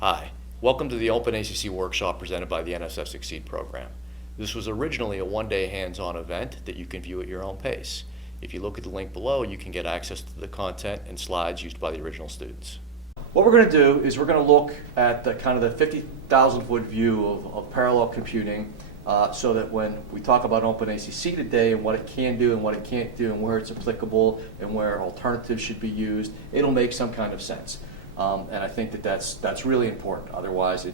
Hi, welcome to the OpenACC workshop presented by the NSF Succeed program. This was originally a one-day hands-on event that you can view at your own pace. If you look at the link below, you can get access to the content and slides used by the original students. What we're going to do is we're going to look at the kind of the 50,000-foot view of parallel computing so that when we talk about OpenACC today and what it can do and what it can't do and where it's applicable and where alternatives should be used, it'll make some kind of sense. And I think that's really important. Otherwise,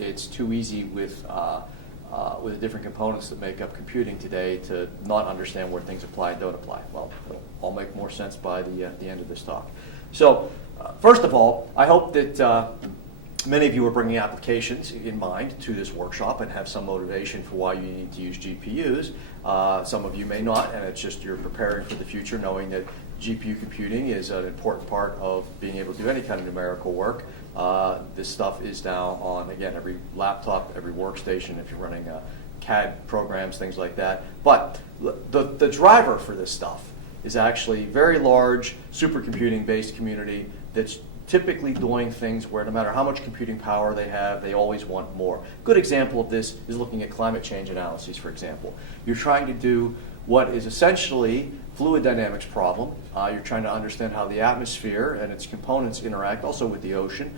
it's too easy with the different components that make up computing today to not understand where things apply and don't apply. Well, it'll all make more sense by the end of this talk. So, first of all, I hope that many of you are bringing applications in mind to this workshop and have some motivation for why you need to use GPUs. Some of you may not, and it's just you're preparing for the future, knowing that GPU computing is an important part of being able to do any kind of numerical work. This stuff is now on, again, every laptop, every workstation, if you're running CAD programs, things like that. But the driver for this stuff is actually very large supercomputing-based community that's typically doing things where no matter how much computing power they have, they always want more. A good example of this is looking at climate change analyses, for example. You're trying to do what is essentially fluid dynamics problem. You're trying to understand how the atmosphere and its components interact also with the ocean.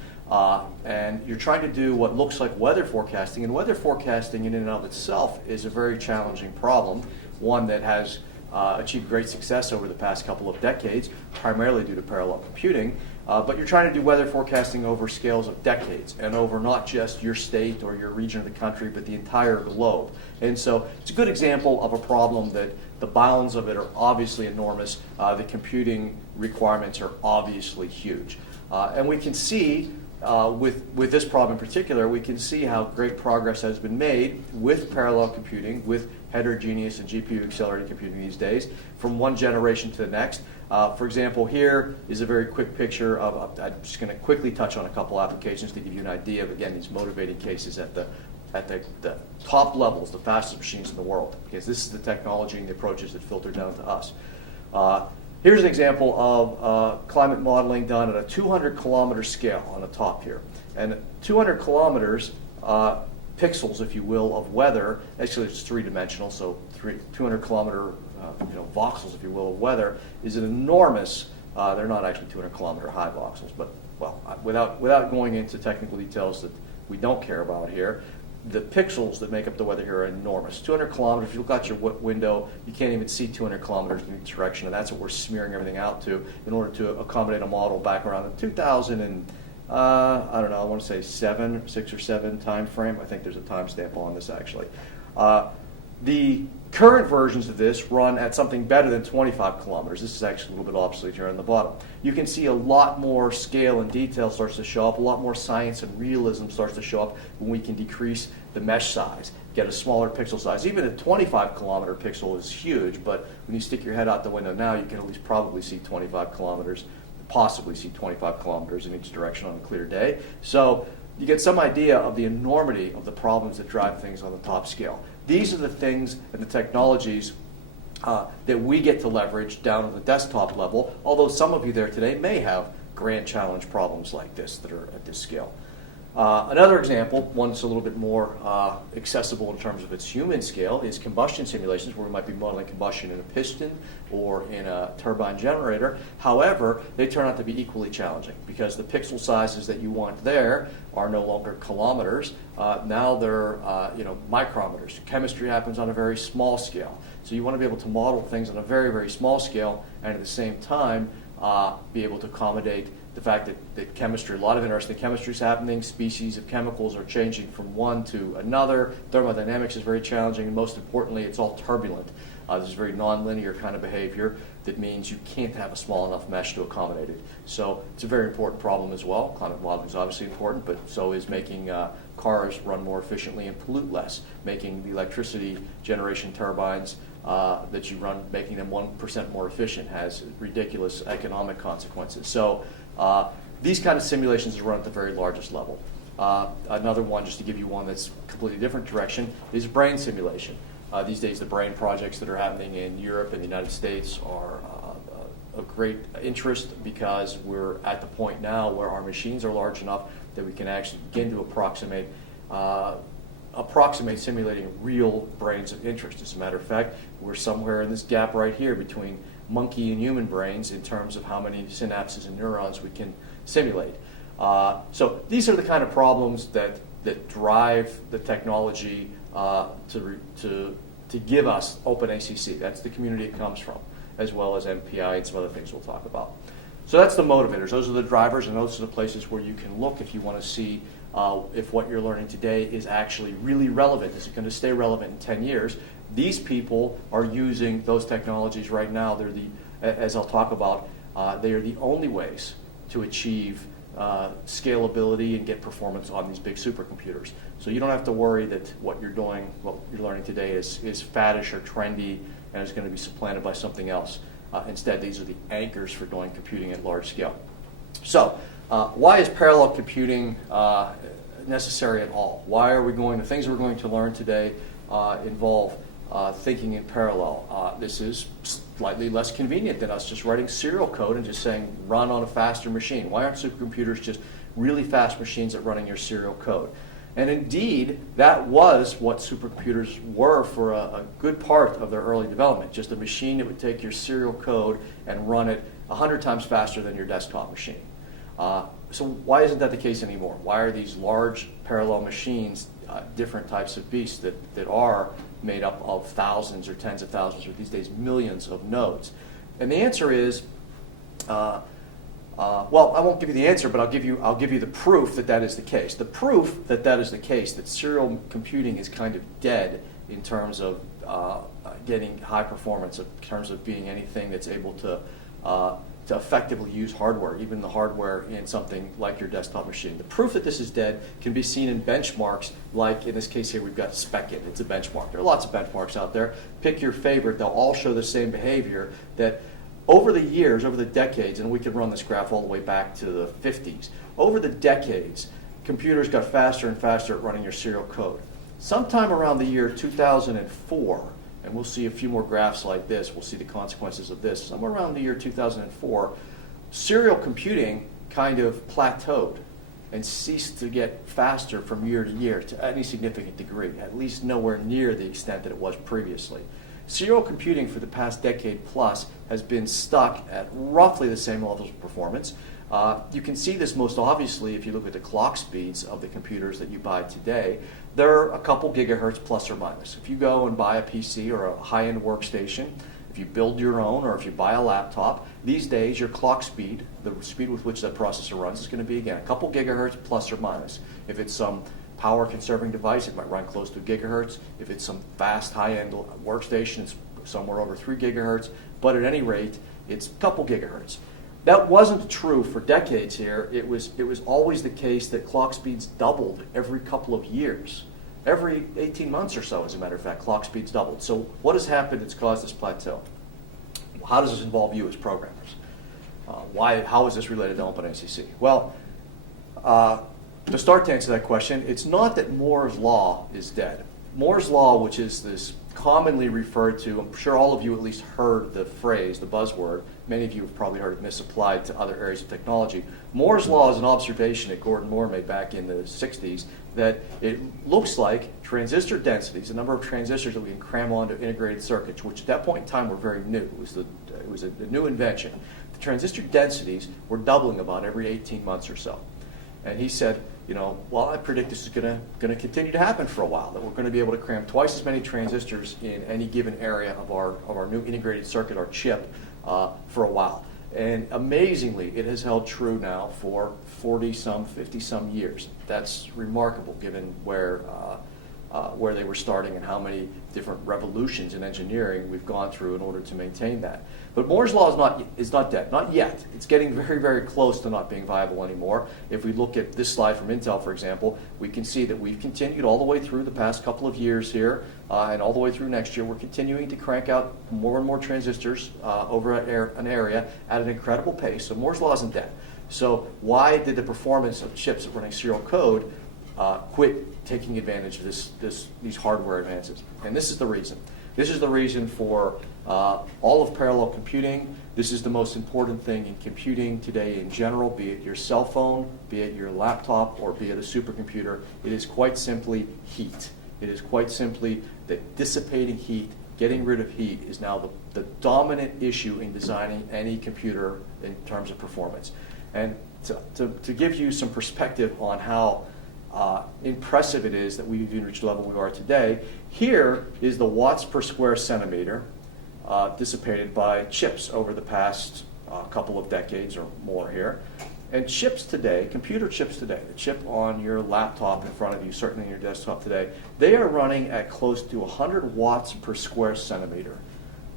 And you're trying to do what looks like weather forecasting. And weather forecasting in and of itself is a very challenging problem, one that has achieved great success over the past couple of decades, primarily due to parallel computing. But you're trying to do weather forecasting over scales of decades and over not just your state or your region of the country, but the entire globe. And so it's a good example of a problem that the bounds of it are obviously enormous. The computing requirements are obviously huge. And we can see with this problem in particular, we can see how great progress has been made with parallel computing, with heterogeneous and GPU accelerated computing these days, from one generation to the next. For example, here is a very quick picture of, I'm just going to quickly touch on a couple applications to give you an idea of, again, these motivating cases at the top levels, the fastest machines in the world, because this is the technology and the approaches that filter down to us. Here's an example of climate modeling done at a 200-kilometer scale on the top here. And 200 kilometers, pixels, if you will, of weather, actually it's three-dimensional, so 200-kilometer voxels, if you will, of weather is an enormous, they're not actually 200-kilometer high voxels, but, well, without going into technical details that we don't care about here, the pixels that make up the weather here are enormous. 200 kilometers, if you look out your window, you can't even see 200 kilometers in each direction, and that's what we're smearing everything out to in order to accommodate a model back around the 2000 and, I don't know, I want to say 6 or 7 time frame. I think there's a timestamp on this, actually. The current versions of this run at something better than 25 kilometers. This is actually a little bit obsolete here on the bottom. You can see a lot more scale and detail starts to show up, a lot more science and realism starts to show up when we can decrease the mesh size, get a smaller pixel size. Even a 25-kilometer pixel is huge, but when you stick your head out the window now, you can at least probably see 25 kilometers, possibly see 25 kilometers in each direction on a clear day. So you get some idea of the enormity of the problems that drive things on the top scale. These are the things and the technologies that we get to leverage down at the desktop level, although some of you there today may have grand challenge problems like this that are at this scale. Another example, one that's a little bit more accessible in terms of its human scale, is combustion simulations, where we might be modeling combustion in a piston or in a turbine generator. However, they turn out to be equally challenging because the pixel sizes that you want there are no longer kilometers. Now they're micrometers. Chemistry happens on a very small scale. So you want to be able to model things on a very, very small scale and at the same time be able to accommodate the fact that chemistry, a lot of interesting chemistry is happening, species of chemicals are changing from one to another, thermodynamics is very challenging, and most importantly, it's all turbulent. This is very nonlinear kind of behavior that means you can't have a small enough mesh to accommodate it. So it's a very important problem as well. Climate modeling is obviously important, but so is making cars run more efficiently and pollute less, making the electricity generation turbines that you run, making them 1% more efficient has ridiculous economic consequences. So these kind of simulations are run at the very largest level. Another one, just to give you one that's completely different direction, is brain simulation. These days, the brain projects that are happening in Europe and the United States are of great interest because we're at the point now where our machines are large enough that we can actually begin to approximate simulating real brains of interest. As a matter of fact, we're somewhere in this gap right here between monkey and human brains in terms of how many synapses and neurons we can simulate. So these are the kind of problems that drive the technology to give us OpenACC. That's the community it comes from, as well as MPI and some other things we'll talk about. So that's the motivators. Those are the drivers, and those are the places where you can look if you want to see if what you're learning today is actually really relevant. Is it going to stay relevant in 10 years? These people are using those technologies right now. They're as I'll talk about, they are the only ways to achieve scalability and get performance on these big supercomputers. So you don't have to worry that what you're learning today is faddish or trendy and is going to be supplanted by something else. Instead, these are the anchors for doing computing at large scale. So why is parallel computing necessary at all? Why are the things we're going to learn today involve thinking in parallel? This is slightly less convenient than us just writing serial code and just saying run on a faster machine. Why aren't supercomputers just really fast machines at running your serial code? And indeed, that was what supercomputers were for a good part of their early development, just a machine that would take your serial code and run it 100 times faster than your desktop machine. So why isn't that the case anymore? Why are these large parallel machines different types of beasts that are made up of thousands or tens of thousands or these days millions of nodes? And the answer is, well, I won't give you the answer, but I'll give you the proof that is the case. The proof that is the case, that serial computing is kind of dead in terms of getting high performance, in terms of being anything that's able to effectively use hardware, even the hardware in something like your desktop machine. The proof that this is dead can be seen in benchmarks, like in this case here we've got SpecIt. It's a benchmark. There are lots of benchmarks out there. Pick your favorite. They'll all show the same behavior, that over the years, over the decades, and we could run this graph all the way back to the 50s, over the decades, computers got faster and faster at running your serial code. Sometime around the year 2004, and we'll see a few more graphs like this, we'll see the consequences of this, somewhere around the year 2004, serial computing kind of plateaued and ceased to get faster from year to year to any significant degree, at least nowhere near the extent that it was previously. Serial computing for the past decade plus has been stuck at roughly the same levels of performance. You can see this most obviously if you look at the clock speeds of the computers that you buy today. They're a couple gigahertz plus or minus. If you go and buy a PC or a high-end workstation, if you build your own or if you buy a laptop, these days your clock speed, the speed with which that processor runs, is going to be, again, a couple gigahertz plus or minus. If it's some power-conserving device, it might run close to gigahertz. If it's some fast, high-end workstation, it's somewhere over 3 gigahertz. But at any rate, it's a couple gigahertz. That wasn't true for decades here. It was always the case that clock speeds doubled every couple of years. Every 18 months or so, as a matter of fact, clock speeds doubled. So what has happened that's caused this plateau? How does this involve you as programmers? How is this related to OpenACC? Well, to start to answer that question, it's not that Moore's law is dead. Moore's law, which is this commonly referred to, I'm sure all of you at least heard the phrase, the buzzword, many of you have probably heard it misapplied to other areas of technology. Moore's law is an observation that Gordon Moore made back in the 60s, that it looks like transistor densities, the number of transistors that we can cram onto integrated circuits, which at that point in time were very new. It was a new invention. The transistor densities were doubling about every 18 months or so. And he said, well, I predict this is going to continue to happen for a while, that we're going to be able to cram twice as many transistors in any given area of our new integrated circuit, our chip, for a while. And amazingly, it has held true now for 40-some, 50-some years. That's remarkable given where they were starting and how many different revolutions in engineering we've gone through in order to maintain that. But Moore's law is not dead, not yet. It's getting very, very close to not being viable anymore. If we look at this slide from Intel, for example, we can see that we've continued all the way through the past couple of years here, and all the way through next year. We're continuing to crank out more and more transistors over an area at an incredible pace. So Moore's law isn't dead. So why did the performance of chips running serial code quit taking advantage of these hardware advances? And this is the reason. This is the reason for all of parallel computing. This is the most important thing in computing today in general, be it your cell phone, be it your laptop, or be it a supercomputer. It is quite simply heat. It is quite simply that dissipating heat, getting rid of heat, is now the dominant issue in designing any computer in terms of performance. And to give you some perspective on how impressive it is that we've reached the level we are today, here is the watts per square centimeter dissipated by chips over the past couple of decades or more here. And chips today, computer chips today, the chip on your laptop in front of you, certainly on your desktop today, they are running at close to 100 watts per square centimeter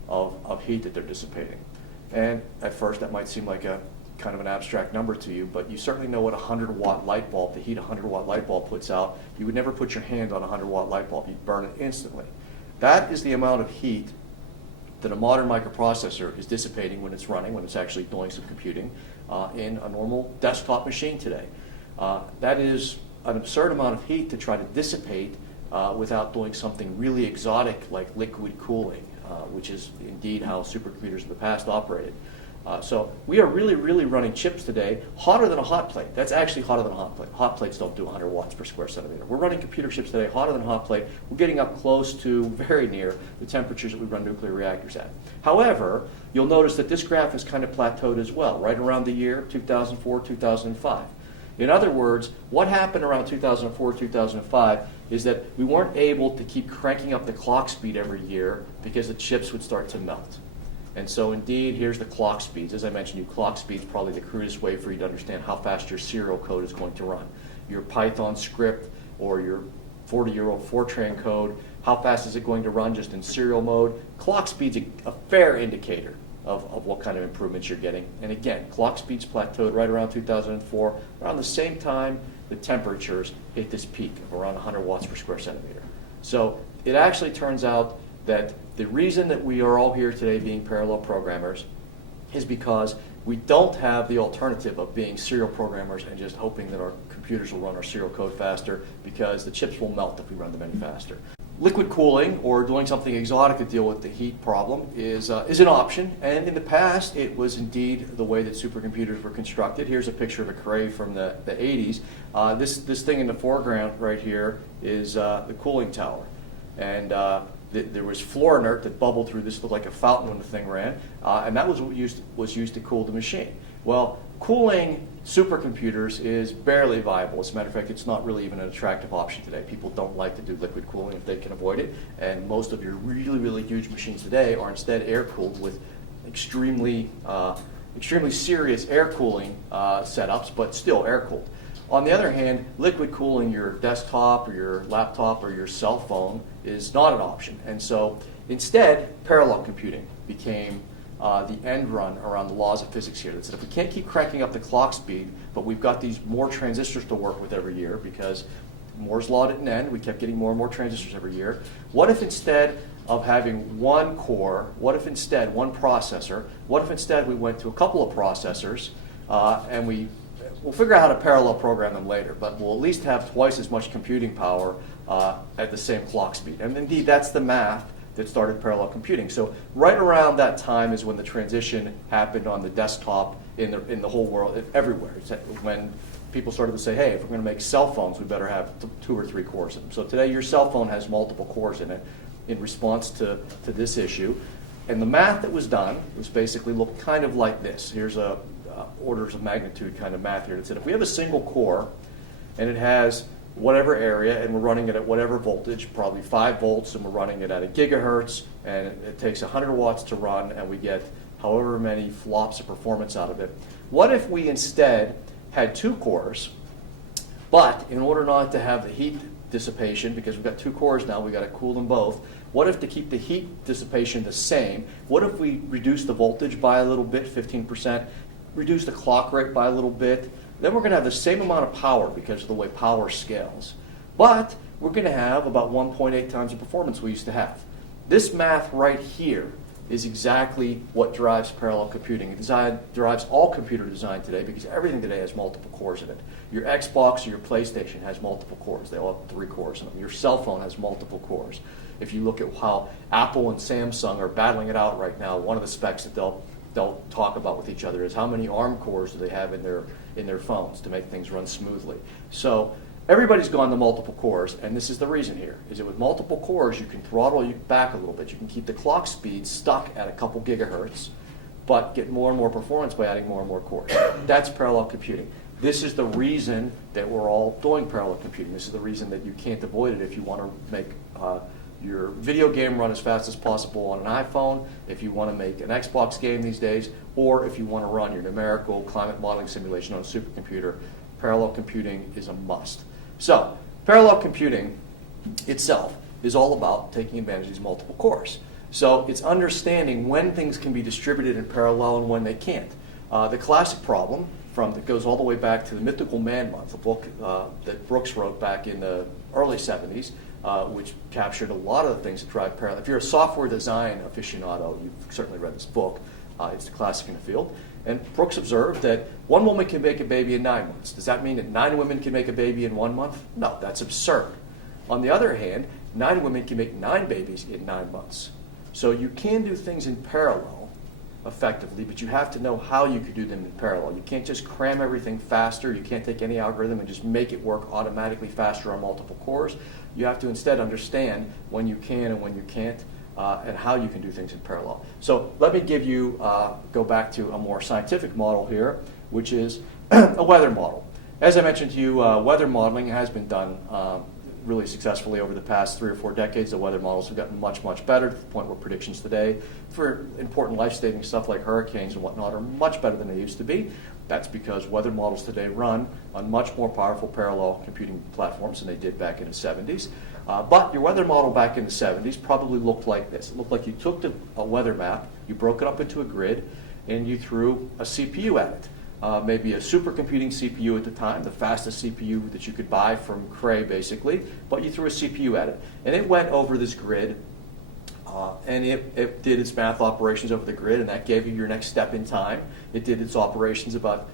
of heat that they're dissipating. And at first that might seem like a kind of an abstract number to you, but you certainly know what a 100-watt light bulb, the heat a 100-watt light bulb puts out. You would never put your hand on a 100-watt light bulb. You'd burn it instantly. That is the amount of heat that a modern microprocessor is dissipating when it's running, when it's actually doing some computing in a normal desktop machine today. That is an absurd amount of heat to try to dissipate without doing something really exotic like liquid cooling, which is indeed how supercomputers in the past operated. So we are really, really running chips today hotter than a hot plate. That's actually hotter than a hot plate. Hot plates don't do 100 watts per square centimeter. We're running computer chips today hotter than a hot plate. We're getting up close to, very near, the temperatures that we run nuclear reactors at. However, you'll notice that this graph has kind of plateaued as well, right around the year 2004, 2005. In other words, what happened around 2004, 2005 is that we weren't able to keep cranking up the clock speed every year because the chips would start to melt. And so indeed, here's the clock speeds. As I mentioned, clock speed is probably the crudest way for you to understand how fast your serial code is going to run. Your Python script or your 40-year-old Fortran code, how fast is it going to run just in serial mode? Clock speed's a fair indicator of what kind of improvements you're getting. And again, clock speeds plateaued right around 2004. Around the same time, the temperatures hit this peak of around 100 watts per square centimeter. So it actually turns out that the reason that we are all here today being parallel programmers is because we don't have the alternative of being serial programmers and just hoping that our computers will run our serial code faster, because the chips will melt if we run them any faster. Liquid cooling, or doing something exotic to deal with the heat problem, is an option, and in the past it was indeed the way that supercomputers were constructed. Here's a picture of a Cray from the 80s. This thing in the foreground right here is the cooling tower. And there was floor inert that bubbled through. This looked like a fountain when the thing ran, and that was what was used to cool the machine. Well, cooling supercomputers is barely viable. As a matter of fact, it's not really even an attractive option today. People don't like to do liquid cooling if they can avoid it, and most of your really, really huge machines today are instead air-cooled with extremely serious air cooling setups, but still air-cooled. On the other hand, liquid cooling your desktop or your laptop or your cell phone is not an option. And so instead, parallel computing became the end run around the laws of physics here. That said, if we can't keep cranking up the clock speed, but we've got these more transistors to work with every year, because Moore's law didn't end, we kept getting more and more transistors every year. What if instead of having one core, what if instead one processor, what if instead we went to a couple of processors and we'll figure out how to parallel program them later, but we'll at least have twice as much computing power at the same clock speed. And indeed, that's the math that started parallel computing. So right around that time is when the transition happened on the desktop in the whole world, everywhere. It's when people started to say, hey, if we're going to make cell phones, we better have 2 or 3 cores in them. So today your cell phone has multiple cores in it in response to this issue. And the math that was done was basically looked kind of like this. Here's a orders of magnitude kind of math here. It said if we have a single core and it has whatever area and we're running it at whatever voltage, probably 5 volts, and we're running it at a gigahertz, and it takes 100 watts to run, and we get however many flops of performance out of it. What if we instead had 2 cores, but in order not to have the heat dissipation, because we've got 2 cores now, we've got to cool them both. What if, to keep the heat dissipation the same, what if we reduce the voltage by a little bit, 15%, reduce the clock rate by a little bit? Then we're going to have the same amount of power because of the way power scales. But we're going to have about 1.8 times the performance we used to have. This math right here is exactly what drives parallel computing. It drives all computer design today because everything today has multiple cores in it. Your Xbox or your PlayStation has multiple cores. They all have 3 cores in them. Your cell phone has multiple cores. If you look at how Apple and Samsung are battling it out right now, one of the specs that they'll talk about with each other is how many ARM cores do they have in their phones to make things run smoothly. So everybody's gone to multiple cores, and this is the reason here, is that with multiple cores, you can throttle you back a little bit. You can keep the clock speed stuck at a couple gigahertz, but get more and more performance by adding more and more cores. That's parallel computing. This is the reason that we're all doing parallel computing. This is the reason that you can't avoid it if you want to make your video game run as fast as possible on an iPhone, if you want to make an Xbox game these days, or if you want to run your numerical climate modeling simulation on a supercomputer. Parallel computing is a must. So, parallel computing itself is all about taking advantage of these multiple cores. So it's understanding when things can be distributed in parallel and when they can't. The classic problem that goes all the way back to the Mythical Man Month, a book that Brooks wrote back in the early 70s, which captured a lot of the things that drive parallel. If you're a software design aficionado, you've certainly read this book. It's the classic in the field. And Brooks observed that one woman can make a baby in 9 months. Does that mean that 9 women can make a baby in 1 month? No, that's absurd. On the other hand, 9 women can make 9 babies in 9 months. So you can do things in parallel effectively, but you have to know how you could do them in parallel. You can't just cram everything faster. You can't take any algorithm and just make it work automatically faster on multiple cores. You have to instead understand when you can and when you can't, and how you can do things in parallel. So let me go back to a more scientific model here, which is a weather model. As I mentioned to you, weather modeling has been done really successfully over the past 3 or 4 decades. The weather models have gotten much, much better to the point where predictions today for important life-saving stuff like hurricanes and whatnot are much better than they used to be. That's because weather models today run on much more powerful parallel computing platforms than they did back in the 70s. But your weather model back in the 70s probably looked like this. It looked like you took a weather map, you broke it up into a grid, and you threw a CPU at it. Maybe a supercomputing CPU at the time, the fastest CPU that you could buy from Cray, basically, but you threw a CPU at it. And it went over this grid, and it did its math operations over the grid, and that gave you your next step in time. It did its operations about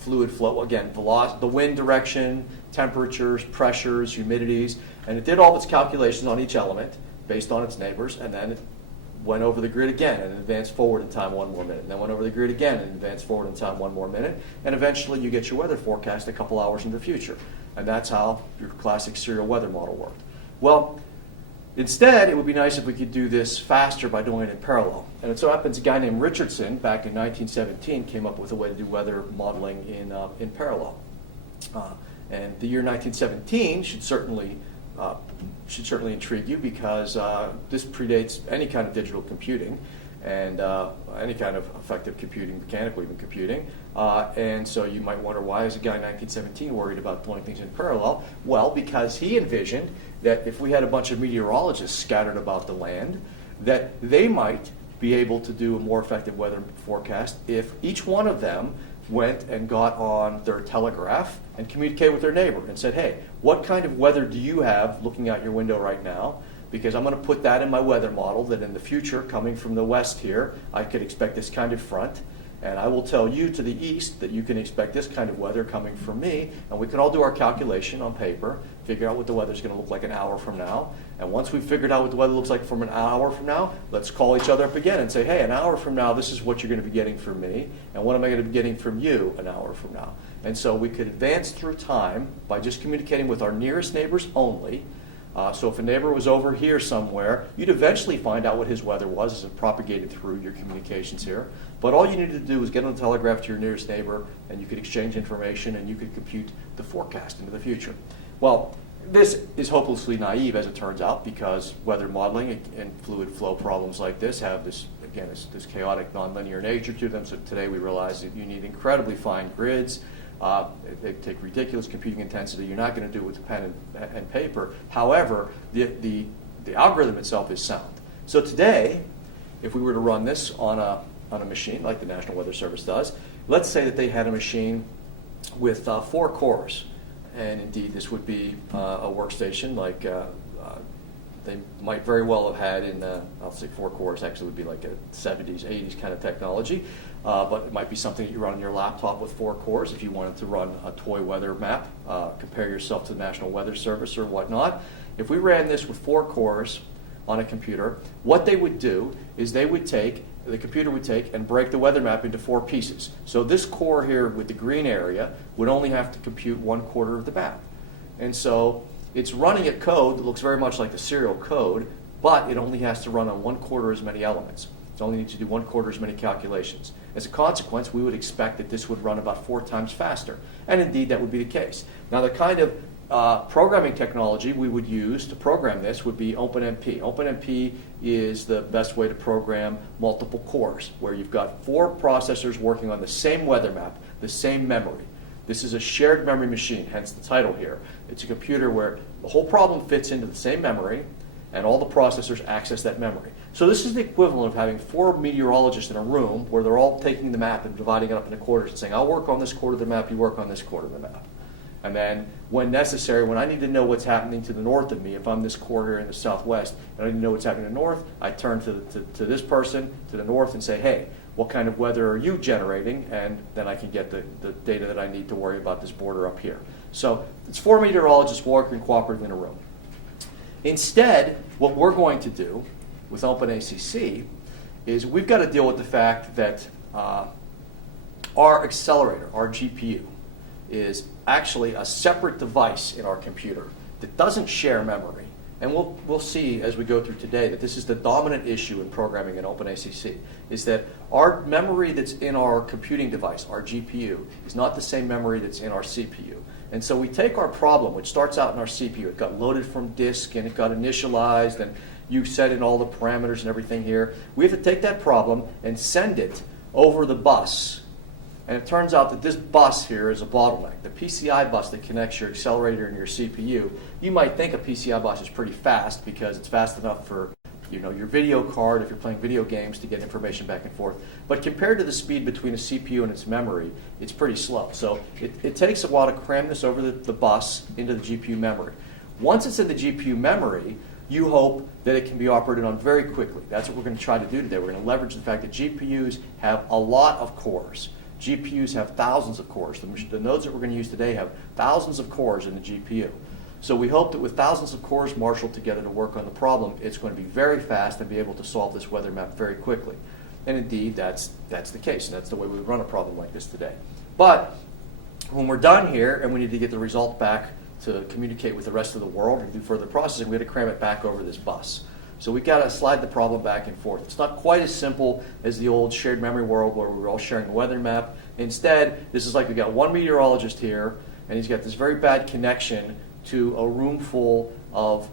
fluid flow, again, velocity, the wind direction, temperatures, pressures, humidities, and it did all its calculations on each element based on its neighbors, and then it went over the grid again and advanced forward in time 1 more minute, and then went over the grid again and advanced forward in time 1 more minute, and eventually you get your weather forecast a couple hours into the future. And that's how your classic serial weather model worked. Well, instead, it would be nice if we could do this faster by doing it in parallel. And it so happens a guy named Richardson, back in 1917, came up with a way to do weather modeling in parallel. And the year 1917 should certainly intrigue you because this predates any kind of digital computing and any kind of effective computing, mechanical even computing. And so you might wonder, why is a guy in 1917 worried about doing things in parallel? Well, because he envisioned that if we had a bunch of meteorologists scattered about the land, that they might be able to do a more effective weather forecast if each one of them went and got on their telegraph and communicated with their neighbor and said, hey, what kind of weather do you have looking out your window right now? Because I'm going to put that in my weather model that in the future, coming from the west here, I could expect this kind of front. And I will tell you to the east that you can expect this kind of weather coming from me. And we can all do our calculation on paper, figure out what the weather's going to look like an hour from now. And once we've figured out what the weather looks like from an hour from now, let's call each other up again and say, hey, an hour from now, this is what you're going to be getting from me. And what am I going to be getting from you an hour from now? And so we could advance through time by just communicating with our nearest neighbors only. So if a neighbor was over here somewhere, you'd eventually find out what his weather was as it propagated through your communications here. But all you needed to do was get on the telegraph to your nearest neighbor, and you could exchange information, and you could compute the forecast into the future. Well, this is hopelessly naive, as it turns out, because weather modeling and fluid flow problems like this have this, again, this chaotic nonlinear nature to them. So today we realize that you need incredibly fine grids. They take ridiculous computing intensity. You're not going to do it with pen and paper. However, the algorithm itself is sound. So today, if we were to run this on a machine like the National Weather Service does, let's say that they had a machine with 4 cores. And indeed, this would be a workstation like they might very well have had in, I'll say 4 cores, actually would be like a 70s, 80s kind of technology. But it might be something that you run on your laptop with 4 cores if you wanted to run a toy weather map, compare yourself to the National Weather Service or whatnot. If we ran this with 4 cores on a computer, what they would do is the computer would take and break the weather map into 4 pieces. So this core here with the green area would only have to compute 1/4 of the map. And so it's running a code that looks very much like the serial code, but it only has to run on 1/4 as many elements. It only needs to do 1/4 as many calculations. As a consequence, we would expect that this would run about 4 times faster. And indeed, that would be the case. Now, the kind of programming technology we would use to program this would be OpenMP. OpenMP is the best way to program multiple cores, where you've got 4 processors working on the same weather map, the same memory. This is a shared memory machine, hence the title here. It's a computer where the whole problem fits into the same memory, and all the processors access that memory. So this is the equivalent of having 4 meteorologists in a room where they're all taking the map and dividing it up into quarters and saying, I'll work on this quarter of the map, you work on this quarter of the map. And then when necessary, when I need to know what's happening to the north of me, if I'm this quarter in the southwest, and I need to know what's happening to the north, I turn to this person to the north and say, hey, what kind of weather are you generating? And then I can get the data that I need to worry about this border up here. So it's 4 meteorologists working cooperatively in a room. Instead, what we're going to do with OpenACC is we've got to deal with the fact that our accelerator, our GPU, is actually a separate device in our computer that doesn't share memory. And we'll see as we go through today that this is the dominant issue in programming in OpenACC, is that our memory that's in our computing device, our GPU, is not the same memory that's in our CPU. And so we take our problem, which starts out in our CPU. It got loaded from disk, and it got initialized, and you set in all the parameters and everything here. We have to take that problem and send it over the bus. And it turns out that this bus here is a bottleneck. The PCI bus that connects your accelerator and your CPU, you might think a PCI bus is pretty fast because it's fast enough for your video card, if you're playing video games, to get information back and forth. But compared to the speed between a CPU and its memory, it's pretty slow. So it takes a while to cram this over the bus into the GPU memory. Once it's in the GPU memory, you hope that it can be operated on very quickly. That's what we're going to try to do today. We're going to leverage the fact that GPUs have a lot of cores. GPUs have thousands of cores. The nodes that we're going to use today have thousands of cores in the GPU. So we hope that with thousands of cores marshaled together to work on the problem, it's going to be very fast and be able to solve this weather map very quickly. And indeed, that's the case. And that's the way we would run a problem like this today. But when we're done here and we need to get the result back to communicate with the rest of the world or do further processing, we had to cram it back over this bus. So we've got to slide the problem back and forth. It's not quite as simple as the old shared memory world where we were all sharing a weather map. Instead, this is like we've got one meteorologist here, and he's got this very bad connection to a room full of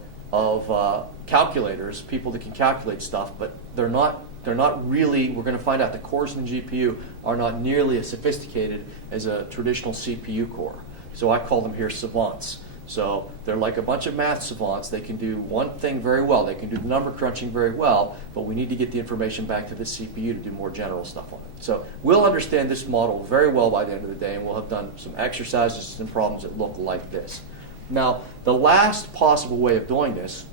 calculators, people that can calculate stuff, but they're not really, we're going to find out the cores in the GPU are not nearly as sophisticated as a traditional CPU core. So I call them here savants. So they're like a bunch of math savants. They can do one thing very well. They can do the number crunching very well, but we need to get the information back to the CPU to do more general stuff on it. So we'll understand this model very well by the end of the day, and we'll have done some exercises and problems that look like this. Now, the last possible way of doing this,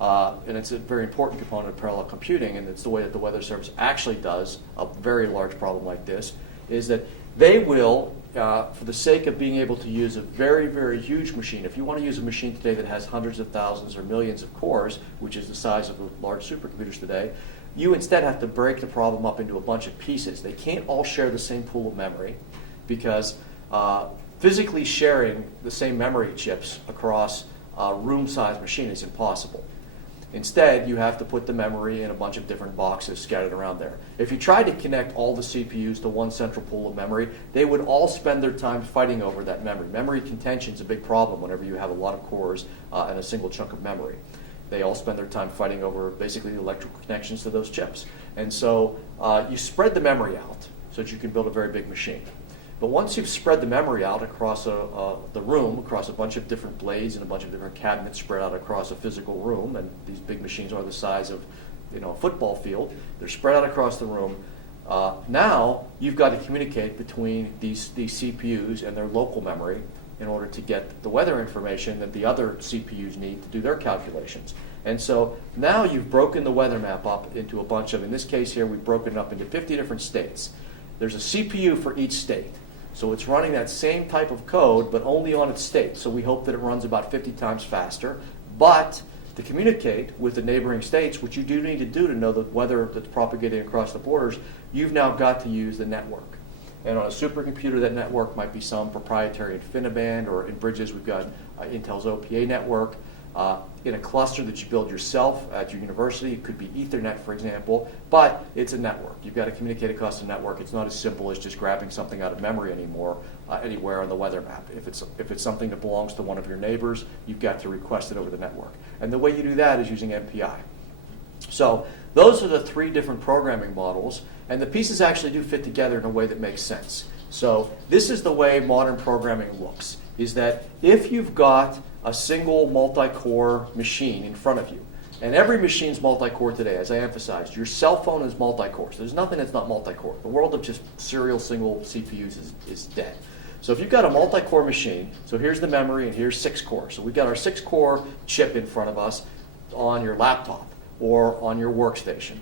and it's a very important component of parallel computing, and it's the way that the Weather Service actually does a very large problem like this, is that they will, for the sake of being able to use a very, very huge machine, if you want to use a machine today that has hundreds of thousands or millions of cores, which is the size of the large supercomputers today, you instead have to break the problem up into a bunch of pieces. They can't all share the same pool of memory because physically sharing the same memory chips across a room-sized machine is impossible. Instead, you have to put the memory in a bunch of different boxes scattered around there. If you tried to connect all the CPUs to one central pool of memory, they would all spend their time fighting over that memory. Memory contention is a big problem whenever you have a lot of cores and a single chunk of memory. They all spend their time fighting over basically the electrical connections to those chips. And so you spread the memory out so that you can build a very big machine. But once you've spread the memory out across the room, across a bunch of different blades and a bunch of different cabinets spread out across a physical room, and these big machines are the size of a football field, they're spread out across the room. Now you've got to communicate between these CPUs and their local memory in order to get the weather information that the other CPUs need to do their calculations. And so now you've broken the weather map up into a bunch of, in this case here, we've broken it up into 50 different states. There's a CPU for each state. So it's running that same type of code, but only on its state. So we hope that it runs about 50 times faster. But to communicate with the neighboring states, which you do need to do to know the weather that's propagating across the borders, you've now got to use the network. And on a supercomputer, that network might be some proprietary InfiniBand, or in Bridges, we've got Intel's OPA network. In a cluster that you build yourself at your university, it could be Ethernet, for example, but it's a network. You've got to communicate across the network. It's not as simple as just grabbing something out of memory anymore, anywhere on the weather map. If it's something that belongs to one of your neighbors, you've got to request it over the network. And the way you do that is using MPI. So those are the three different programming models, and the pieces actually do fit together in a way that makes sense. So this is the way modern programming looks, is that if you've got a single multi-core machine in front of you, and every machine's multi-core today, as I emphasized, your cell phone is multi-core. So there's nothing that's not multi-core. The world of just serial single CPUs is dead. So if you've got a multi-core machine, so here's the memory and here's 6 cores. So we've got our 6-core chip in front of us on your laptop or on your workstation.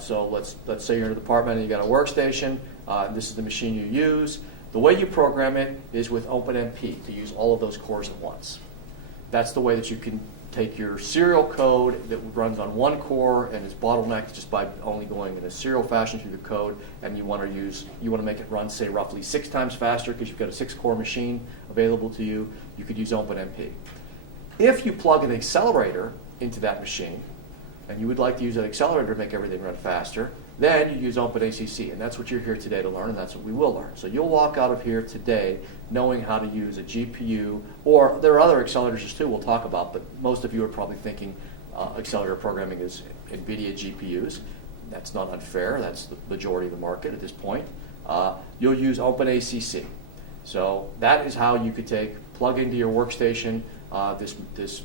So let's say you're in a department and you got a workstation. This is the machine you use. The way you program it is with OpenMP, to use all of those cores at once. That's the way that you can take your serial code that runs on one core and is bottlenecked just by only going in a serial fashion through the code, and you want to make it run, say, roughly 6 times faster because you've got a 6-core machine available to you. You could use OpenMP. If you plug an accelerator into that machine, and you would like to use that accelerator to make everything run faster, then you use OpenACC, and that's what you're here today to learn, and that's what we will learn. So you'll walk out of here today knowing how to use a GPU, or there are other accelerators too we'll talk about, but most of you are probably thinking accelerator programming is NVIDIA GPUs. That's not unfair. That's the majority of the market at this point. You'll use OpenACC. So that is how you could plug into your workstation this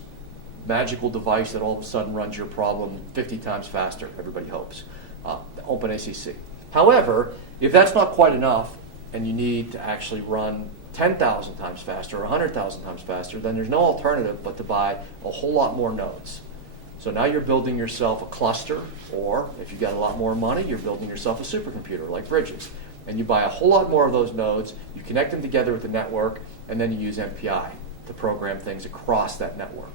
magical device that all of a sudden runs your problem 50 times faster, everybody hopes. OpenACC. However, if that's not quite enough and you need to actually run 10,000 times faster or 100,000 times faster, then there's no alternative but to buy a whole lot more nodes. So now you're building yourself a cluster, or if you've got a lot more money, you're building yourself a supercomputer like Bridges. And you buy a whole lot more of those nodes, you connect them together with the network, and then you use MPI to program things across that network.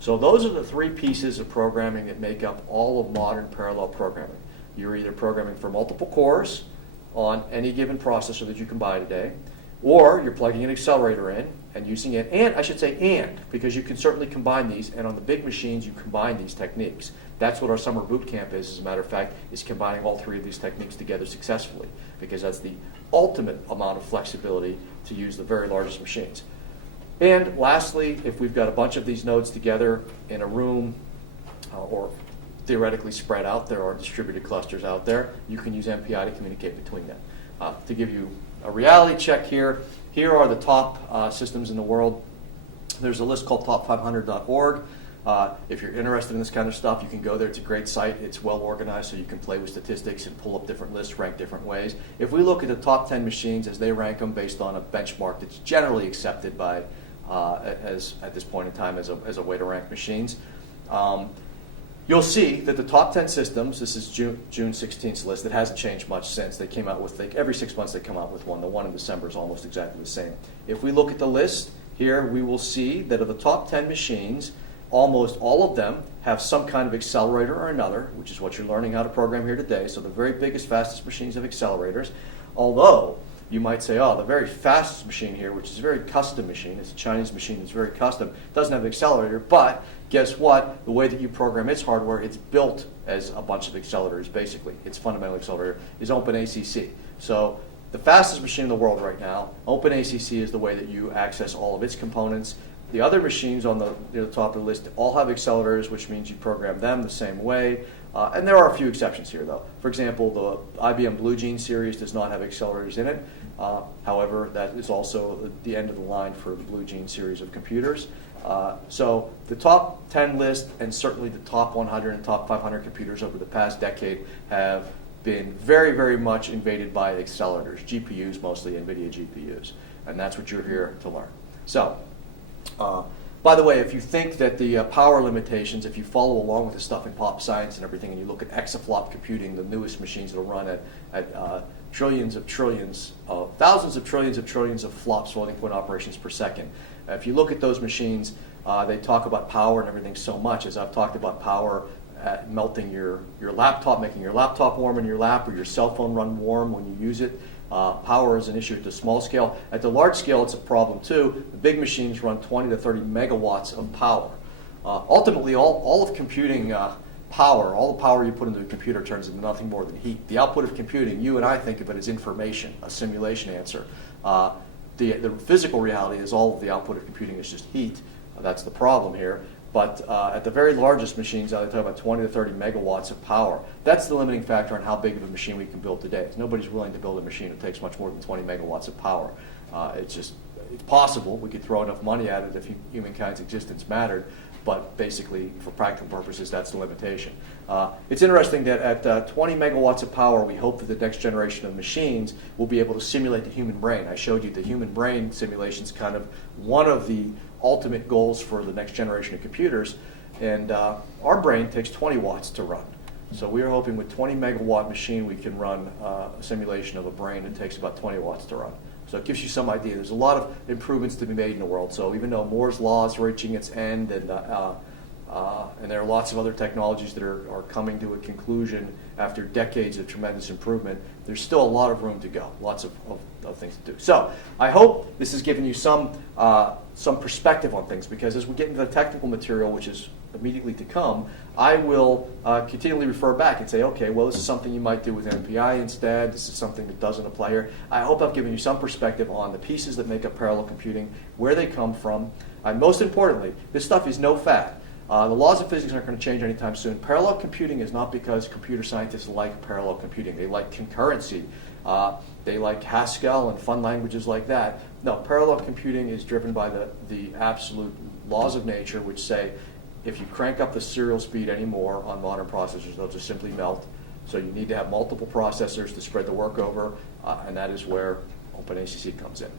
So those are the 3 pieces of programming that make up all of modern parallel programming. You're either programming for multiple cores on any given processor that you can buy today, or you're plugging an accelerator in and using it, and I should say because you can certainly combine these, and on the big machines you combine these techniques. That's what our summer boot camp is, as a matter of fact, is combining all 3 of these techniques together successfully, because that's the ultimate amount of flexibility to use the very largest machines. And lastly, if we've got a bunch of these nodes together in a room, or theoretically spread out, there are distributed clusters out there, you can use MPI to communicate between them. To give you a reality check here are the top systems in the world. There's a list called top500.org. If you're interested in this kind of stuff, you can go there. It's a great site. It's well organized, so you can play with statistics and pull up different lists, rank different ways. If we look at the top 10 machines as they rank them based on a benchmark that's generally accepted by, as at this point in time, as a way to rank machines, you'll see that the top 10 systems, this is June 16th list, it hasn't changed much since. They came out with, every 6 months they come out with one. The one in December is almost exactly the same. If we look at the list here, we will see that of the top 10 machines, almost all of them have some kind of accelerator or another, which is what you're learning how to program here today. So the very biggest, fastest machines have accelerators. Although you might say, oh, the very fastest machine here, which is a very custom machine, it's a Chinese machine that's very custom, doesn't have an accelerator, but guess what? The way that you program its hardware, it's built as a bunch of accelerators, basically. Its fundamental accelerator is OpenACC. So the fastest machine in the world right now, OpenACC is the way that you access all of its components. The other machines on the top of the list all have accelerators, which means you program them the same way. And there are a few exceptions here, though. For example, the IBM Blue Gene series does not have accelerators in it. However, that is also the end of the line for the Blue Gene series of computers. So the top 10 list, and certainly the top 100 and top 500 computers over the past decade, have been very, very much invaded by accelerators, GPUs mostly, NVIDIA GPUs. And that's what you're here to learn. So, by the way, if you think that the power limitations, if you follow along with the stuff in pop science and everything, and you look at exaflop computing, the newest machines that will run at trillions of trillions, thousands of trillions of flops, floating point operations per second. If you look at those machines, they talk about power and everything so much, as I've talked about power at melting your laptop, making your laptop warm in your lap, or your cell phone run warm when you use it. Power is an issue at the small scale. At the large scale, it's a problem too. The big machines run 20 to 30 megawatts of power. Ultimately, all of computing power, all the power you put into a computer turns into nothing more than heat. The output of computing, you and I think of it as information, a simulation answer. The physical reality is all of the output of computing is just heat. That's the problem here. But at the very largest machines, they talk about 20 to 30 megawatts of power. That's the limiting factor on how big of a machine we can build today. Nobody's willing to build a machine that takes much more than 20 megawatts of power. It's possible. We could throw enough money at it if humankind's existence mattered. But basically, for practical purposes, that's the limitation. It's interesting that at 20 megawatts of power, we hope that the next generation of machines will be able to simulate the human brain. I showed you the human brain simulation is kind of one of the ultimate goals for the next generation of computers. And our brain takes 20 watts to run. So we are hoping with 20 megawatt machine, we can run a simulation of a brain that takes about 20 watts to run. So it gives you some idea. There's a lot of improvements to be made in the world. So even though Moore's law is reaching its end, and there are lots of other technologies that are coming to a conclusion after decades of tremendous improvement, there's still a lot of room to go, lots of things to do. So I hope this has given you some perspective on things, because as we get into the technical material, which is immediately to come, I will continually refer back and say, okay, well, this is something you might do with MPI instead. This is something that doesn't apply here. I hope I've given you some perspective on the pieces that make up parallel computing, where they come from, and most importantly, this stuff is no fad. The laws of physics aren't going to change anytime soon. Parallel computing is not because computer scientists like parallel computing. They like concurrency. They like Haskell and fun languages like that. No, parallel computing is driven by the absolute laws of nature, which say if you crank up the serial speed anymore on modern processors, they'll just simply melt. So you need to have multiple processors to spread the work over, and that is where OpenACC comes in.